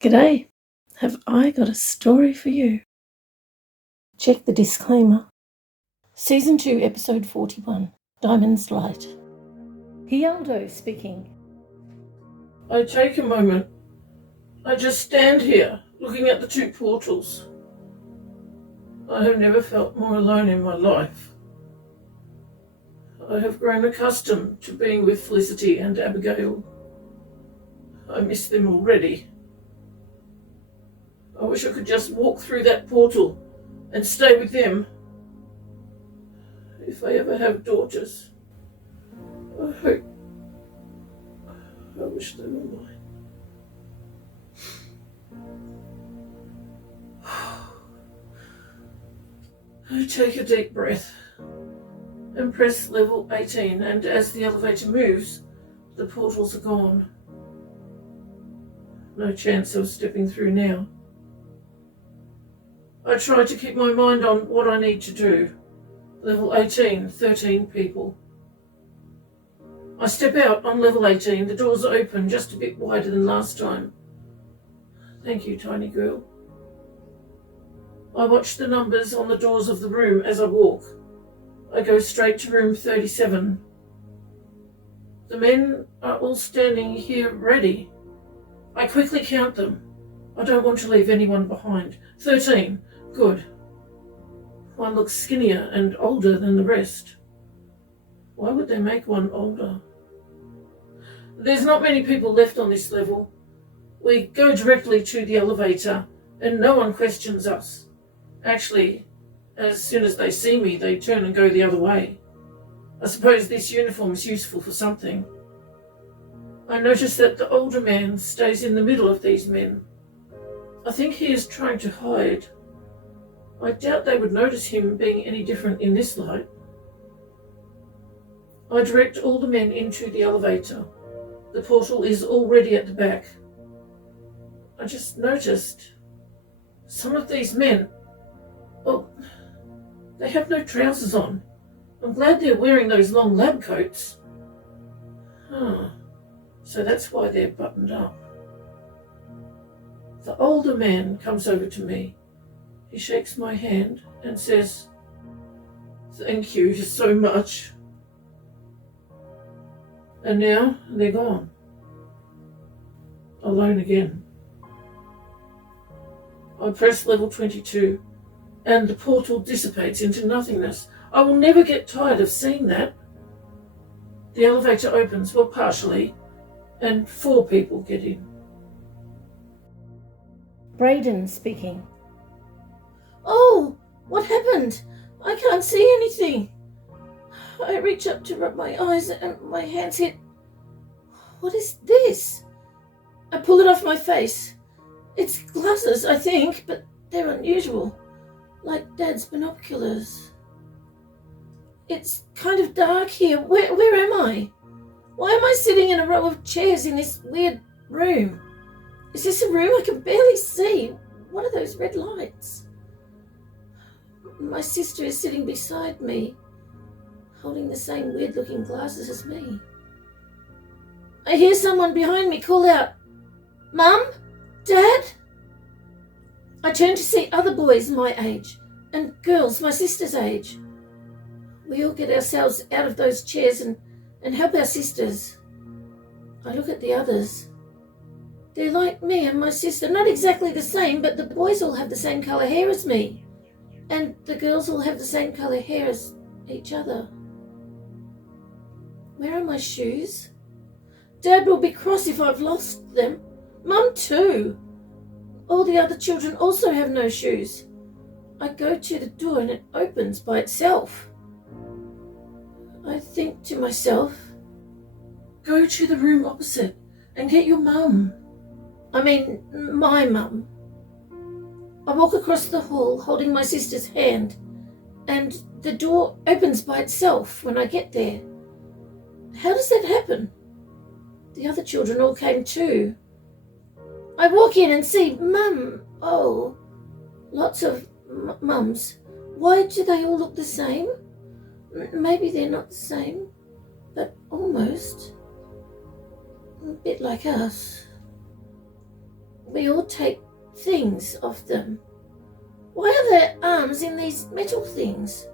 G'day, have I got a story for you? Check the disclaimer. Season 2, Episode 41, Diamond's Light. Hialdo speaking. I take a moment. I just stand here, looking at the two portals. I have never felt more alone in my life. I have grown accustomed to being with Felicity and Abigail. I miss them already. I wish I could just walk through that portal and stay with them. If I ever have daughters, I wish they were mine. I take a deep breath and press level 18, and as the elevator moves, the portals are gone. No chance of stepping through now. I try to keep my mind on what I need to do. Level 18, 13 people. I step out on level 18. The doors are open, just a bit wider than last time. Thank you, tiny girl. I watch the numbers on the doors of the room as I walk. I go straight to room 37. The men are all standing here ready. I quickly count them. I don't want to leave anyone behind. 13. Good. One looks skinnier and older than the rest. Why would they make one older? There's not many people left on this level. We go directly to the elevator and no one questions us. Actually, as soon as they see me, they turn and go the other way. I suppose this uniform is useful for something. I notice that the older man stays in the middle of these men. I think he is trying to hide. I doubt they would notice him being any different in this light. I direct all the men into the elevator. The portal is already at the back. I just noticed some of these men, well, they have no trousers on. I'm glad they're wearing those long lab coats. So that's why they're buttoned up. The older man comes over to me. He shakes my hand and says, "Thank you so much." And now they're gone. Alone again. I press level 22 and the portal dissipates into nothingness. I will never get tired of seeing that. The elevator opens, well, partially, and 4 people get in. Braden speaking. Oh, what happened? I can't see anything. I reach up to rub my eyes and my hands hit. What is this? I pull it off my face. It's glasses, I think, but they're unusual, like Dad's binoculars. It's kind of dark here. Where am I? Why am I sitting in a row of chairs in this weird room? Is this a room? I can barely see. What are those red lights? My sister is sitting beside me, holding the same weird-looking glasses as me. I hear someone behind me call out, "Mum? Dad?" I turn to see other boys my age and girls my sister's age. We all get ourselves out of those chairs and help our sisters. I look at the others. They're like me and my sister, not exactly the same, but the boys all have the same colour hair as me. And the girls all have the same colour hair as each other. Where are my shoes? Dad will be cross if I've lost them. Mum too. All the other children also have no shoes. I go to the door and it opens by itself. I think to myself, Go to the room opposite and get your mum. I mean, my mum. I walk across the hall holding my sister's hand, and the door opens by itself when I get there. How does that happen? The other children all came too. I walk in and see Mum. Oh, lots of mums. Why do they all look the same? Maybe they're not the same, but almost. A bit like us. we all take things off them. Why are their arms in these metal things?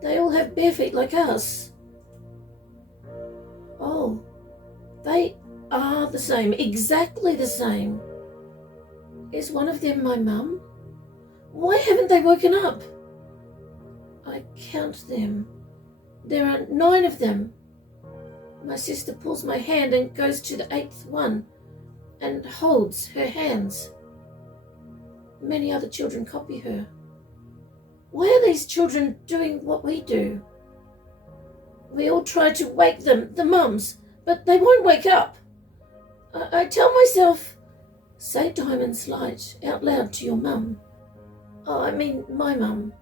They all have bare feet like us. Oh, they are the same, exactly the same. Is one of them my mum? Why haven't they woken up? I count them. There are 9 of them. My sister pulls my hand and goes to the 8th one and holds her hands. Many other children copy her. Why are these children doing what we do? We all try to wake them, the mums, but they won't wake up. I tell myself, say Diamond's Light out loud to your mum. Oh, I mean my mum.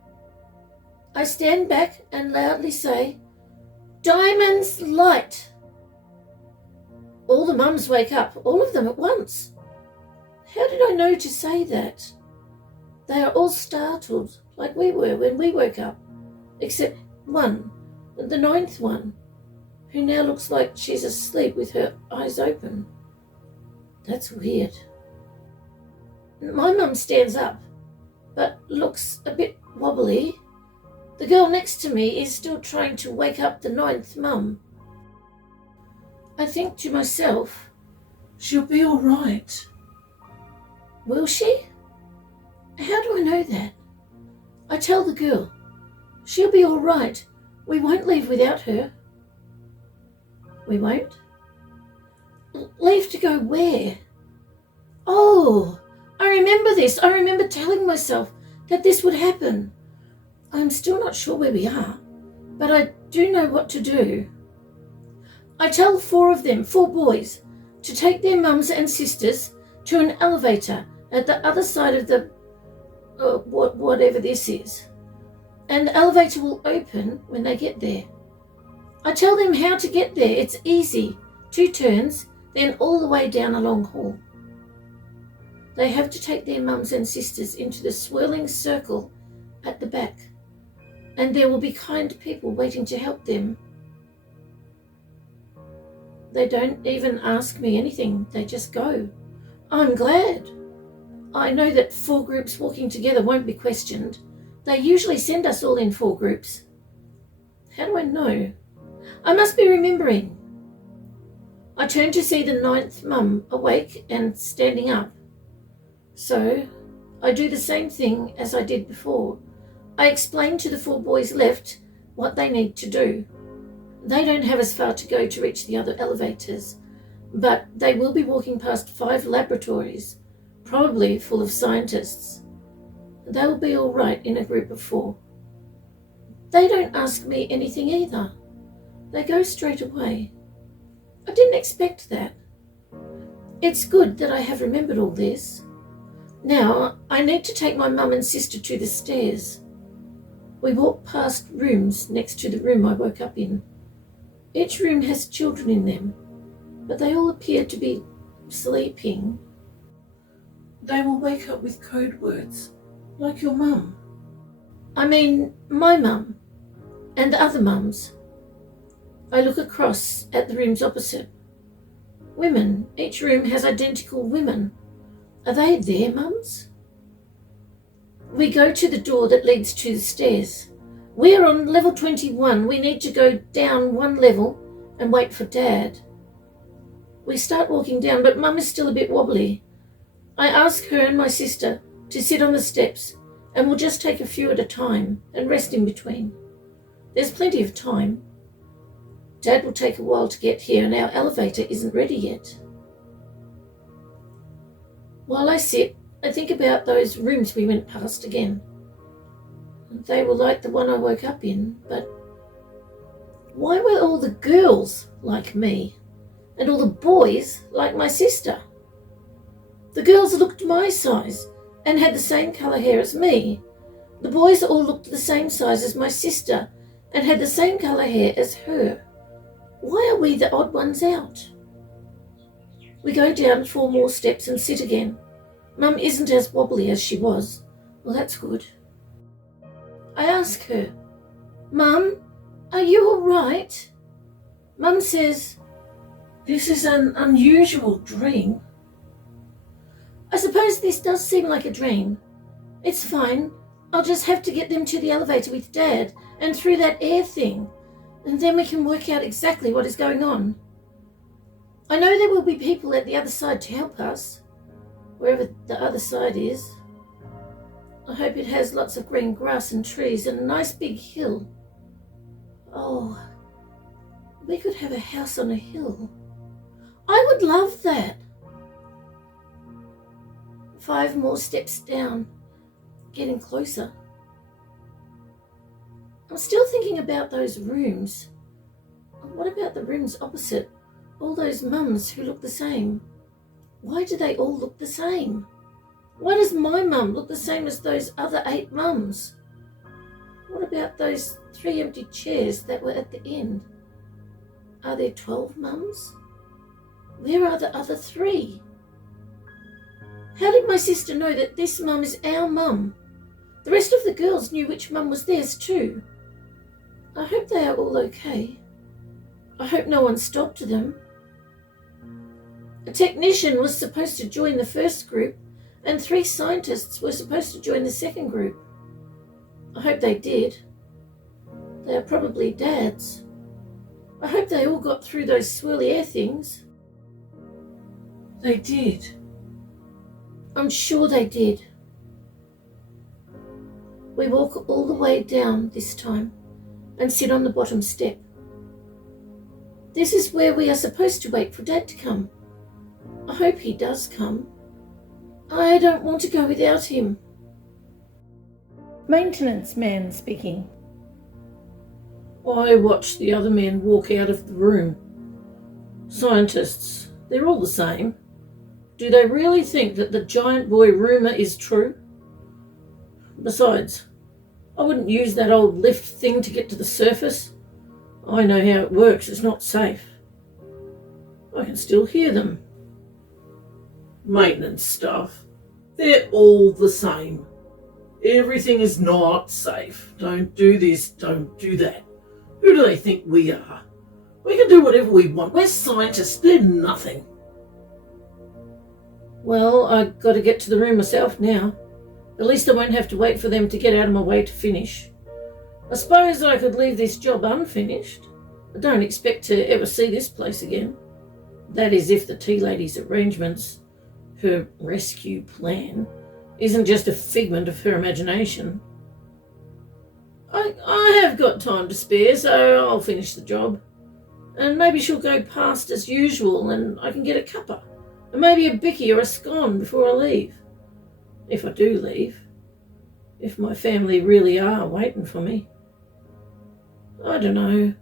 I stand back and loudly say, Diamond's Light. All the mums wake up, all of them at once. How did I know to say that? They are all startled, like we were when we woke up, except one, the 9th one, who now looks like she's asleep with her eyes open. That's weird. My mum stands up, but looks a bit wobbly. The girl next to me is still trying to wake up the 9th mum. I think to myself, She'll be all right. will she? How do I know that? I tell the girl, she'll be all right. We won't leave without her. We won't? Leave to go where? Oh, I remember this. I remember telling myself that this would happen. I'm still not sure where we are, but I do know what to do. I tell 4 of them, 4 boys, to take their mums and sisters to an elevator at the other side of the whatever this is. And the elevator will open when they get there. I tell them how to get there. It's easy. 2 turns, then all the way down a long hall. They have to take their mums and sisters into the swirling circle at the back, and there will be kind people waiting to help them. They don't even ask me anything. They just go. I'm glad. I know that 4 groups walking together won't be questioned. They usually send us all in 4 groups. How do I know? I must be remembering. I turn to see the 9th mum awake and standing up. So I do the same thing as I did before. I explain to the 4 boys left what they need to do. They don't have as far to go to reach the other elevators, but they will be walking past 5 laboratories, probably full of scientists. They'll be all right in a group of 4. They don't ask me anything either. They go straight away. I didn't expect that. It's good that I have remembered all this. Now I need to take my mum and sister to the stairs. We walk past rooms next to the room I woke up in. Each room has children in them, but they all appear to be sleeping. They will wake up with code words, like your mum. I mean, my mum and other mums. I look across at the rooms opposite. Women. Each room has identical women. Are they their mums? We go to the door that leads to the stairs. We're on level 21. We need to go down 1 level and wait for Dad. We start walking down, but Mum is still a bit wobbly. I ask her and my sister to sit on the steps, and we'll just take a few at a time and rest in between. There's plenty of time. Dad will take a while to get here, and our elevator isn't ready yet. While I sit, I think about those rooms we went past again. They were like the one I woke up in, but why were all the girls like me and all the boys like my sister? The girls looked my size and had the same colour hair as me. The boys all looked the same size as my sister and had the same colour hair as her. Why are we the odd ones out? We go down 4 more steps and sit again. Mum isn't as wobbly as she was. Well, that's good. I ask her, Mum, are you all right? Mum says, This is an unusual dream. suppose this does seem like a dream. It's fine. I'll just have to get them to the elevator with Dad and through that air thing, and then we can work out exactly what is going on. I know there will be people at the other side to help us, wherever the other side is. I hope it has lots of green grass and trees and a nice big hill. Oh, we could have a house on a hill. I would love that. 5 more steps down, getting closer. I'm still thinking about those rooms. What about the rooms opposite? All those mums who look the same. Why do they all look the same? Why does my mum look the same as those other 8 mums? What about those 3 empty chairs that were at the end? Are there 12 mums? Where are the other 3? How did my sister know that this mum is our mum? The rest of the girls knew which mum was theirs too. I hope they are all okay. I hope no one stopped them. A technician was supposed to join the first group, and 3 scientists were supposed to join the second group. I hope they did. They are probably Dad's. I hope they all got through those swirly air things. They did. I'm sure they did. We walk all the way down this time and sit on the bottom step. This is where we are supposed to wait for Dad to come. I hope he does come. I don't want to go without him. Maintenance man speaking. I watched the other men walk out of the room. Scientists, they're all the same. Do they really think that the giant boy rumour is true? Besides, I wouldn't use that old lift thing to get to the surface. I know how it works. It's not safe. I can still hear them. Maintenance staff. They're all the same. Everything is not safe. Don't do this, don't do that. Who do they think we are? We can do whatever we want. We're scientists. They're nothing. Well, I've got to get to the room myself now. At least I won't have to wait for them to get out of my way to finish. I suppose I could leave this job unfinished. I don't expect to ever see this place again. That is if the tea lady's arrangements, her rescue plan, isn't just a figment of her imagination. I have got time to spare, so I'll finish the job. And maybe she'll go past as usual and I can get a cuppa. And maybe a bicky or a scone before I leave. If I do leave. If my family really are waiting for me. I don't know.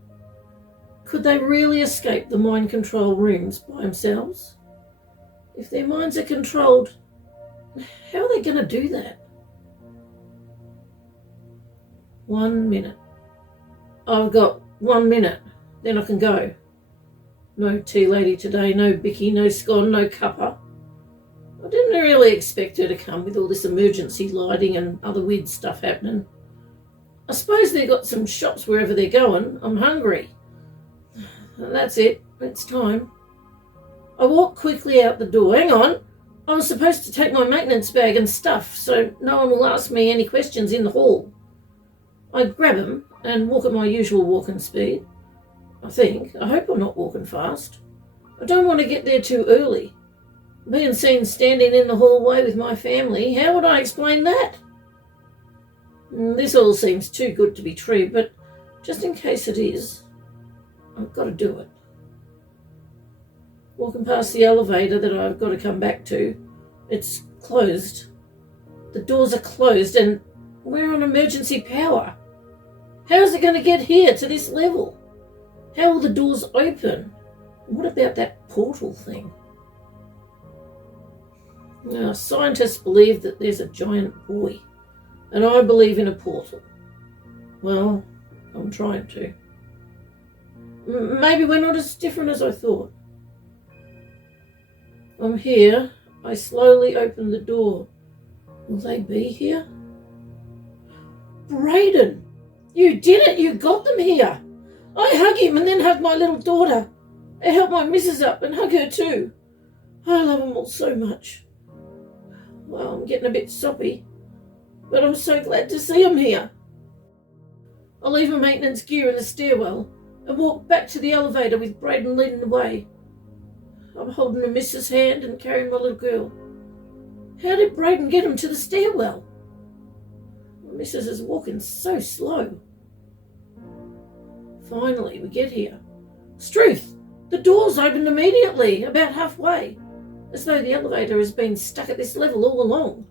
Could they really escape the mind control rooms by themselves? If their minds are controlled, how are they going to do that? 1 minute. I've got 1 minute, then I can go. No tea lady today, no bicky, no scone, no cuppa. I didn't really expect her to come with all this emergency lighting and other weird stuff happening. I suppose they've got some shops wherever they're going. I'm hungry. That's it. It's time. I walk quickly out the door. Hang on. I was supposed to take my maintenance bag and stuff so no one will ask me any questions in the hall. I grab them and walk at my usual walking speed. I think. I hope I'm not walking fast. I don't want to get there too early. Being seen standing in the hallway with my family, how would I explain that? This all seems too good to be true, but just in case it is, I've got to do it. Walking past the elevator that I've got to come back to, it's closed. The doors are closed and we're on emergency power. How is it going to get here to this level? How will the doors open? What about that portal thing? Now, scientists believe that there's a giant boy, and I believe in a portal. Well, I'm trying to. Maybe we're not as different as I thought. I'm here. I slowly open the door. Will they be here? Brayden, you did it. You got them here. I hug him and then hug my little daughter. I help my missus up and hug her too. I love them all so much. Well, I'm getting a bit soppy, but I'm so glad to see him here. I leave my maintenance gear in the stairwell and walk back to the elevator with Braden leading the way. I'm holding the missus' hand and carrying my little girl. How did Braden get him to the stairwell? My missus is walking so slow. Finally, we get here. Struth! The door's opened immediately, about halfway, as though the elevator has been stuck at this level all along.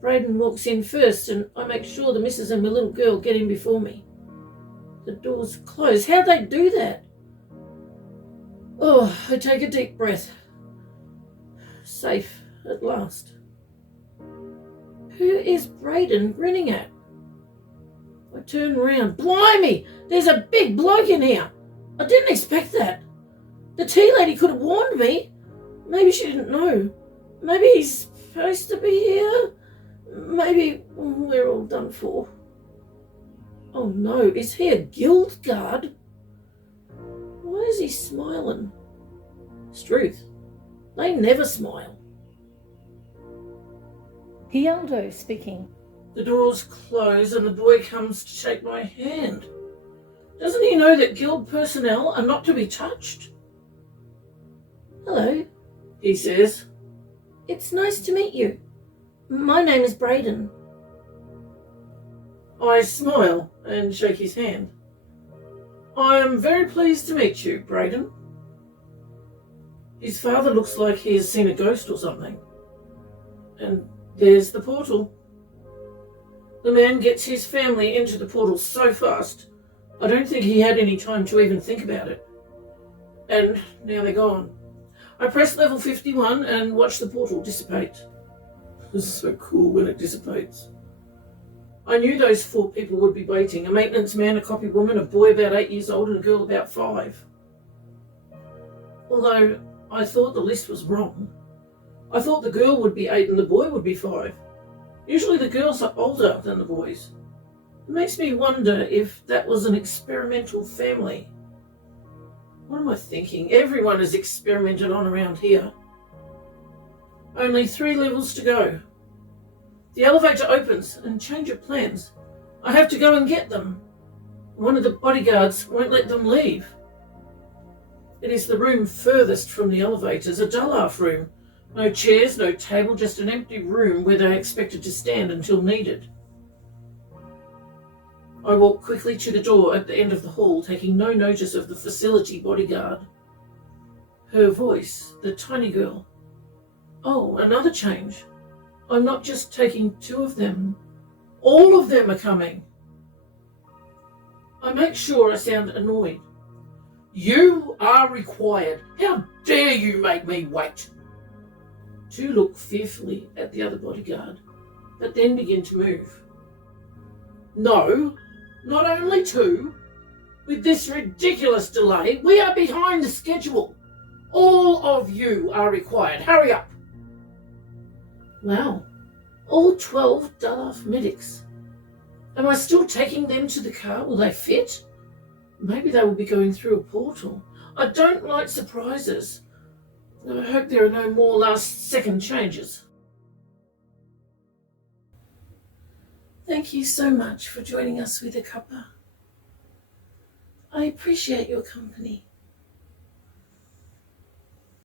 Braden walks in first, and I make sure the missus and my little girl get in before me. The door's closed. How'd they do that? Oh, I take a deep breath. Safe at last. Who is Braden grinning at? I turn around. Blimey! There's a big bloke in here. I didn't expect that. The tea lady could have warned me. Maybe she didn't know. Maybe he's supposed to be here. Maybe we're all done for. Oh no, is he a guild guard? Why is he smiling? Struth, they never smile. Hialdo speaking. The doors close and the boy comes to shake my hand. Doesn't he know that guild personnel are not to be touched? Hello, He says. it's nice to meet you. My name is Braden. I smile and shake his hand. I am very pleased to meet you, Braden. His father looks like he has seen a ghost or something. And there's the portal. The man gets his family into the portal so fast, I don't think he had any time to even think about it. And now they're gone. I press level 51 and watch the portal dissipate. This is so cool when it dissipates. I knew those 4 people would be waiting. A maintenance man, a copy woman, a boy about 8 years old, and a girl about 5. Although I thought the list was wrong. I thought the girl would be 8 and the boy would be 5. Usually the girls are older than the boys. It makes me wonder if that was an experimental family. What am I thinking? Everyone is experimented on around here. Only 3 levels to go. The elevator opens and change of plans. I have to go and get them. One of the bodyguards won't let them leave. It is the room furthest from the elevators, a dull-half room. No chairs, no table, just an empty room where they're expected to stand until needed. I walk quickly to the door at the end of the hall, taking no notice of the facility bodyguard. Her voice, the tiny girl. Oh, another change. I'm not just taking 2 of them. All of them are coming. I make sure I sound annoyed. You are required. How dare you make me wait? 2 look fearfully at the other bodyguard, but then begin to move. No, not only 2. With this ridiculous delay, we are behind the schedule. All of you are required. Hurry up. Wow, all 12 dull-half medics. Am I still taking them to the car? Will they fit? Maybe they will be going through a portal. I don't like surprises. I hope there are no more last-second changes. Thank you so much for joining us with a cuppa. I appreciate your company.